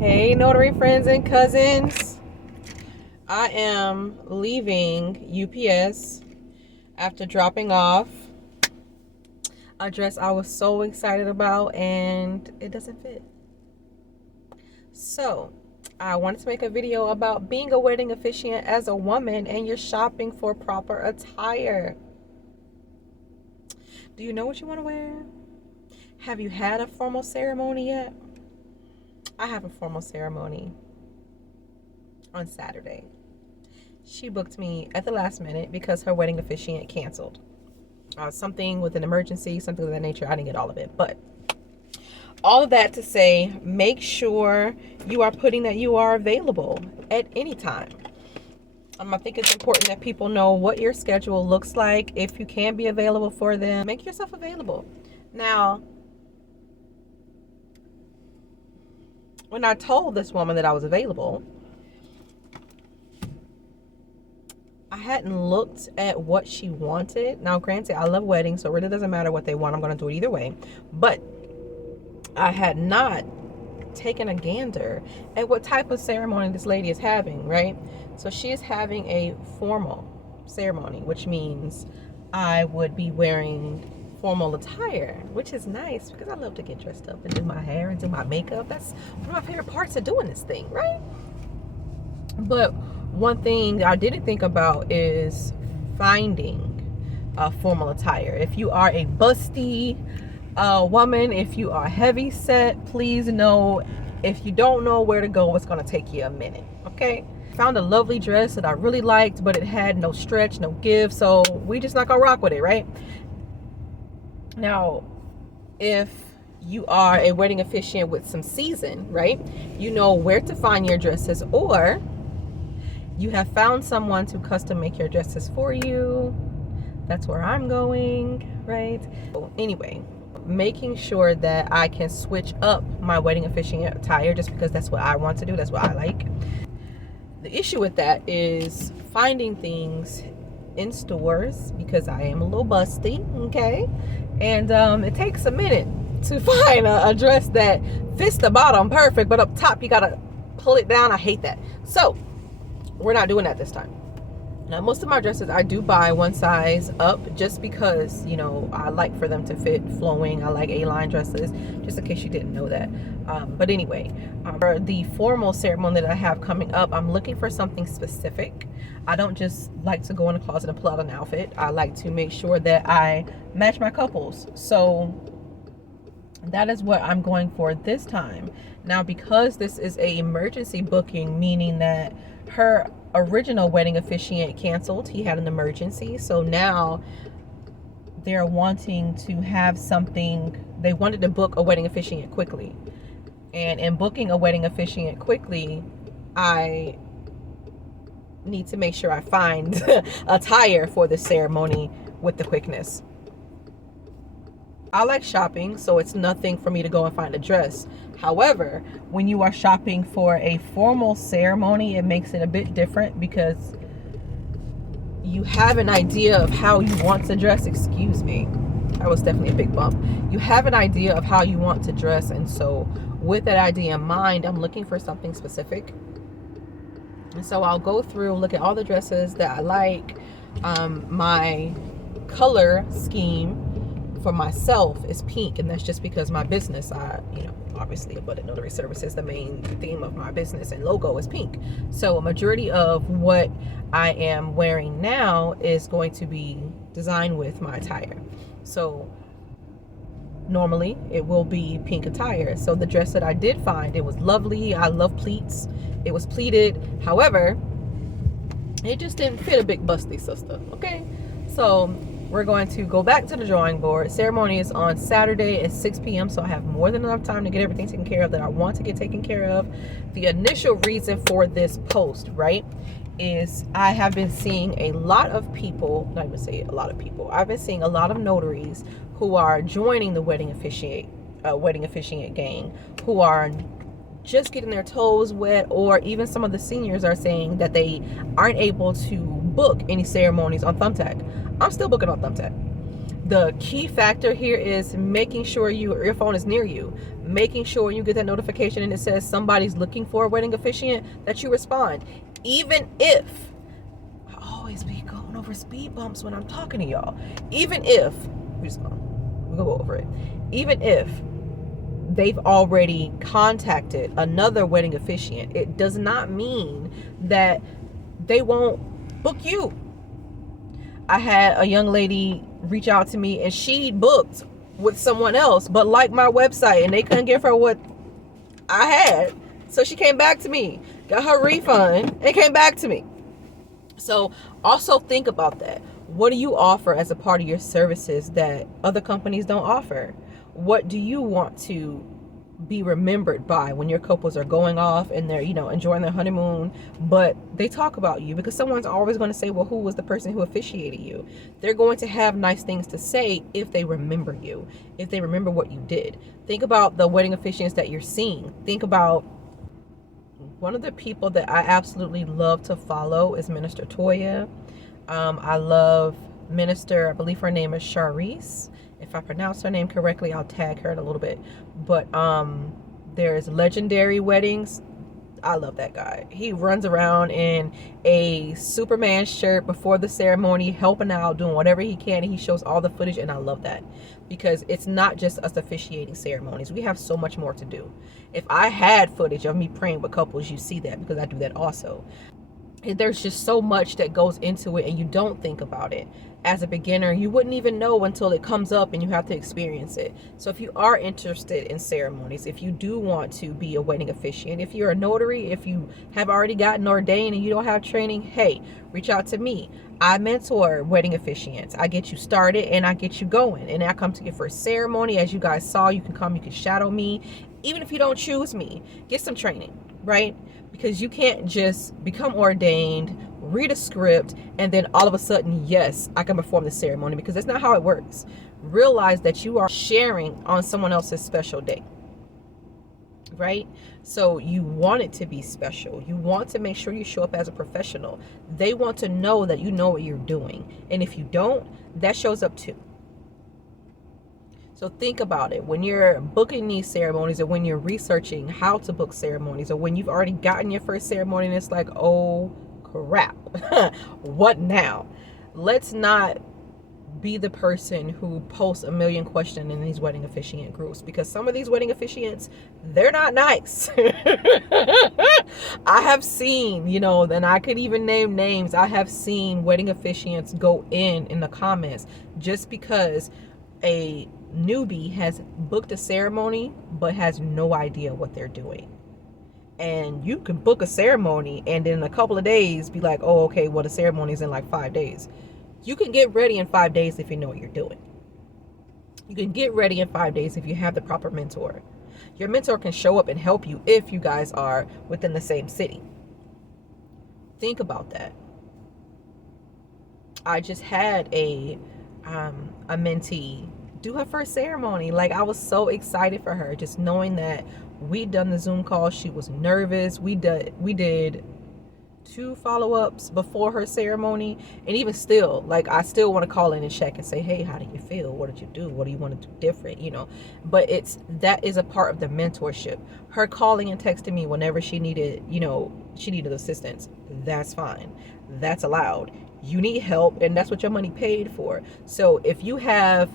Hey, notary friends and cousins. I am leaving UPS after dropping off a dress I was so excited about and it doesn't fit. So, I wanted to make a video about being a wedding officiant as a woman and you're shopping for proper attire. Do you know what you want to wear? Have you had a formal ceremony yet? I have a formal ceremony on Saturday. She booked me at the last minute because her wedding officiant canceled. Something with an emergency, something of that nature. I didn't get all of it. But all of that to say, make sure you are putting that you are available at any time. I think it's important that people know what your schedule looks like. If you can be available for them, make yourself available. Now, when I told this woman that I was available, I hadn't looked at what she wanted. Now, granted, I love weddings, so it really doesn't matter what they want. I'm going to do it either way. But I had not taken a gander at what type of ceremony this lady is having, right? So she is having a formal ceremony, which means I would be wearing formal attire, which is nice because I love to get dressed up and do my hair and do my makeup. That's one of my favorite parts of doing this thing, right? But one thing I didn't think about is finding a formal attire. If you are a busty woman, if you are heavy set, please know if you don't know where to go, it's going to take you a minute. Okay, found a lovely dress that I really liked, but it had no stretch, no give, so we just not gonna rock with it, right? Now, if you are a wedding officiant with some season, right, you know where to find your dresses, or you have found someone to custom make your dresses for you. That's where I'm going, right? So anyway, making sure that I can switch up my wedding officiant attire just because that's what I want to do, that's what I like. The issue with that is finding things in stores because I am a little busty, okay? And it takes a minute to find a dress that fits the bottom perfect, but up top you gotta pull it down. I hate that. So we're not doing that this time. Now, most of my dresses I do buy one size up just because, you know, I like for them to fit flowing. I like A-line dresses, just in case you didn't know that. But anyway, for the formal ceremony that I have coming up, I'm looking for something specific. I don't just like to go in the closet and pull out an outfit. I like to make sure that I match my couples. So that is what I'm going for this time. Now, because this is a emergency booking, meaning that her original wedding officiant canceled, he had an emergency, so now they're wanting to have something. They wanted to book a wedding officiant quickly, and in booking a wedding officiant quickly, I need to make sure I find attire for the ceremony with the quickness. I like shopping, so it's nothing for me to go and find a dress. However, when you are shopping for a formal ceremony, it makes it a bit different because you have an idea of how you want to dress. Excuse me. That was definitely a big bump. You have an idea of how you want to dress, and so with that idea in mind, I'm looking for something specific. And so I'll go through, look at all the dresses that I like. My color scheme for myself is pink, and that's just because my business, obviously Abundant Notary Services, the main theme of my business and logo is pink. So a majority of what I am wearing now is going to be designed with my attire. So normally it will be pink attire. So the dress that I did find, it was lovely. I love pleats. It was pleated. However, it just didn't fit a big busty sister. Okay, so we're going to go back to the drawing board. Ceremony is on Saturday at 6 p.m. So I have more than enough time to get everything taken care of that I want to get taken care of. The initial reason for this post, right, is I have been seeing a lot of people, not even say a lot of people, I've been seeing a lot of notaries who are joining the wedding officiant gang, who are just getting their toes wet, or even some of the seniors are saying that they aren't able to book any ceremonies on Thumbtack. I'm still booking on Thumbtack. The key factor here is making sure your phone is near you, making sure when you get that notification and it says somebody's looking for a wedding officiant, that you respond. Even if, I always be going over speed bumps when I'm talking to y'all, even if, we'll go over it, even if they've already contacted another wedding officiant, it does not mean that they won't book you. I had a young lady reach out to me and she booked with someone else, but liked my website and they couldn't give her what I had. So she came back to me, got her refund, and came back to me. So also think about that. What do you offer as a part of your services that other companies don't offer? What do you want to be remembered by when your couples are going off and they're, enjoying their honeymoon, but they talk about you? Because someone's always going to say, well, who was the person who officiated you? They're going to have nice things to say if they remember you, if they remember what you did. Think about the wedding officiants that you're seeing. Think about one of the people that I absolutely love to follow is Minister Toya. I love Minister, I believe her name is Charisse. If I pronounce her name correctly, I'll tag her in a little bit. But there's Legendary Weddings. I love that guy. He runs around in a Superman shirt before the ceremony, helping out, doing whatever he can, and he shows all the footage, and I love that. Because it's not just us officiating ceremonies. We have so much more to do. If I had footage of me praying with couples, you see that, because I do that also. There's just so much that goes into it, and you don't think about it. As a beginner, you wouldn't even know until it comes up and you have to experience it. So if you are interested in ceremonies, if you do want to be a wedding officiant, if you're a notary, if you have already gotten ordained and you don't have training, hey, reach out to me. I mentor wedding officiants. I get you started and I get you going. And I come to your first ceremony. As you guys saw, you can come, you can shadow me. Even if you don't choose me, get some training, right? Because you can't just become ordained, read a script, and then all of a sudden, yes, I can perform the ceremony, because that's not how it works. Realize that you are sharing on someone else's special day, right? So you want it to be special. You want to make sure you show up as a professional. They want to know that you know what you're doing. And if you don't, that shows up too. So think about it. When you're booking these ceremonies, or when you're researching how to book ceremonies, or when you've already gotten your first ceremony and it's like, oh crap, what now? Let's not be the person who posts a million questions in these wedding officiant groups, because some of these wedding officiants, they're not nice. I have seen, and I could even name names. I have seen wedding officiants go in the comments just because a newbie has booked a ceremony but has no idea what they're doing. And you can book a ceremony and in a couple of days be like, oh, okay, well, the ceremony is in like 5 days. You can get ready in 5 days if you know what you're doing. You can get ready in 5 days if you have the proper mentor. Your mentor can show up and help you if you guys are within the same city. Think about that. I just had a mentee do her first ceremony. Like, I was so excited for her, just knowing that we'd done the Zoom call. She was nervous. We did 2 follow-ups before her ceremony, and even still, like, I still want to call in and check and say, hey, how do you feel? What did you do? What do you want to do different? But that is a part of the mentorship. Her calling and texting me whenever she needed assistance. That's fine. That's allowed. You need help, and that's what your money paid for. So if you have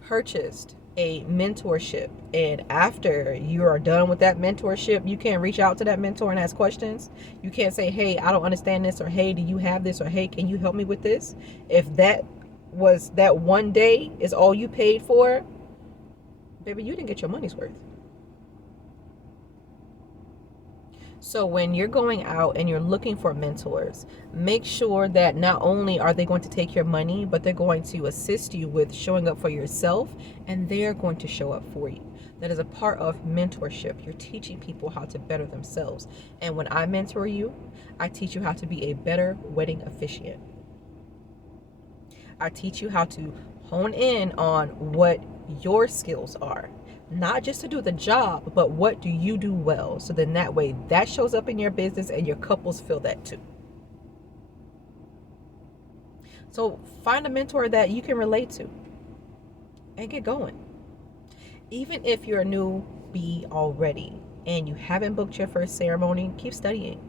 purchased a mentorship, and after you are done with that mentorship, you can't reach out to that mentor and ask questions. You can't say, hey, I don't understand this, or hey, do you have this, or hey, can you help me with this? If that one day is all you paid for, baby, you didn't get your money's worth. So when you're going out and you're looking for mentors, make sure that not only are they going to take your money, but they're going to assist you with showing up for yourself, and they're going to show up for you. That is a part of mentorship. You're teaching people how to better themselves. And when I mentor you, I teach you how to be a better wedding officiant. I teach you how to hone in on what your skills are. Not just to do the job, but what do you do well? So then that way that shows up in your business and your couples feel that too. So find a mentor that you can relate to and get going. Even if you're a newbie already and you haven't booked your first ceremony, keep studying.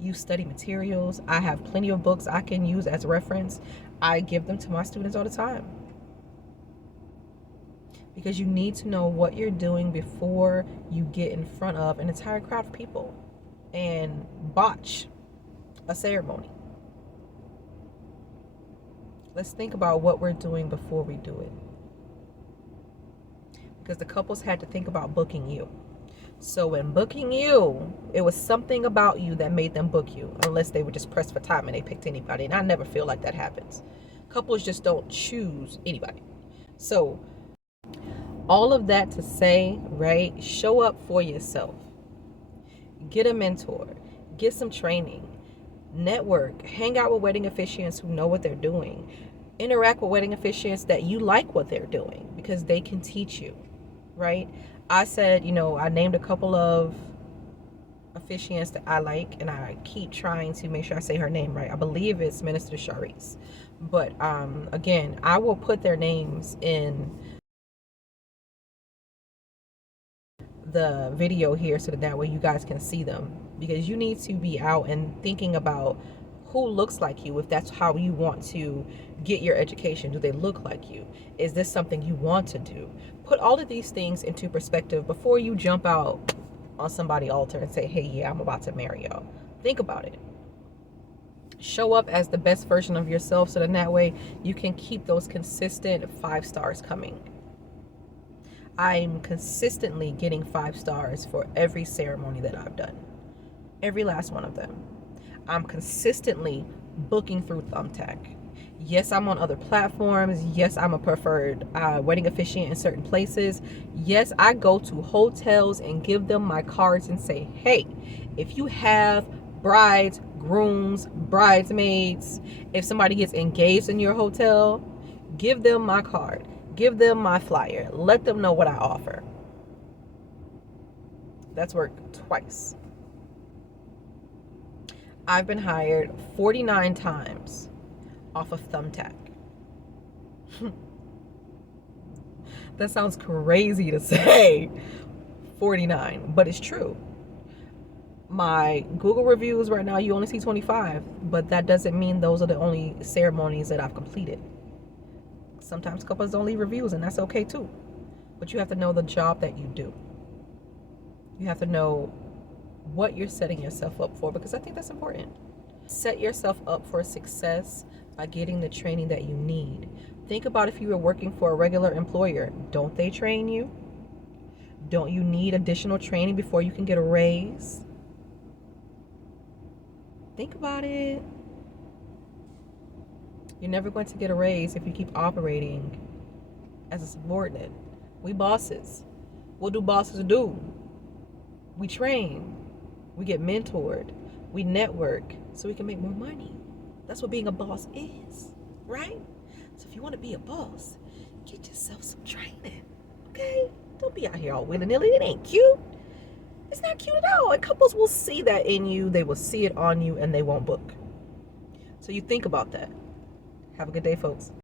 You study materials. I have plenty of books I can use as reference. I give them to my students all the time. Because you need to know what you're doing before you get in front of an entire crowd of people and botch a ceremony. Let's think about what we're doing before we do it. Because the couples had to think about booking you. So when booking you, it was something about you that made them book you, unless they were just pressed for time and they picked anybody. And I never feel like that happens. Couples just don't choose anybody. So all of that to say, right? Show up for yourself. Get a mentor. Get some training. Network. Hang out with wedding officiants who know what they're doing. Interact with wedding officiants that you like what they're doing because they can teach you, right? I said, I named a couple of officiants that I like, and I keep trying to make sure I say her name right. I believe it's Minister Sharice. But again, I will put their names in the video here so that way you guys can see them, because you need to be out and thinking about who looks like you. If that's how you want to get your education, do they look like you? Is this something you want to do? Put all of these things into perspective before you jump out on somebody's altar and say, hey, yeah, I'm about to marry y'all. Think about it. Show up as the best version of yourself so that way you can keep those consistent 5 stars coming. I'm consistently getting 5 stars for every ceremony that I've done. Every last one of them. I'm consistently booking through Thumbtack. Yes, I'm on other platforms. Yes, I'm a preferred wedding officiant in certain places. Yes, I go to hotels and give them my cards and say, hey, if you have brides, grooms, bridesmaids, if somebody gets engaged in your hotel, give them my card. Give them my flyer. Let them know what I offer. That's worked twice. I've been hired 49 times off of Thumbtack. That sounds crazy to say, 49, but it's true. My Google reviews right now, you only see 25, but that doesn't mean those are the only ceremonies that I've completed. Sometimes couples don't leave reviews, and that's okay too. But you have to know the job that you do. You have to know what you're setting yourself up for, because I think that's important. Set yourself up for success by getting the training that you need. Think about if you were working for a regular employer. Don't they train you? Don't you need additional training before you can get a raise? Think about it. You're never going to get a raise if you keep operating as a subordinate. We bosses. What do bosses do? We train. We get mentored. We network so we can make more money. That's what being a boss is, right? So if you want to be a boss, get yourself some training, okay? Don't be out here all willy-nilly. It ain't cute. It's not cute at all. And couples will see that in you. They will see it on you, and they won't book. So you think about that. Have a good day, folks.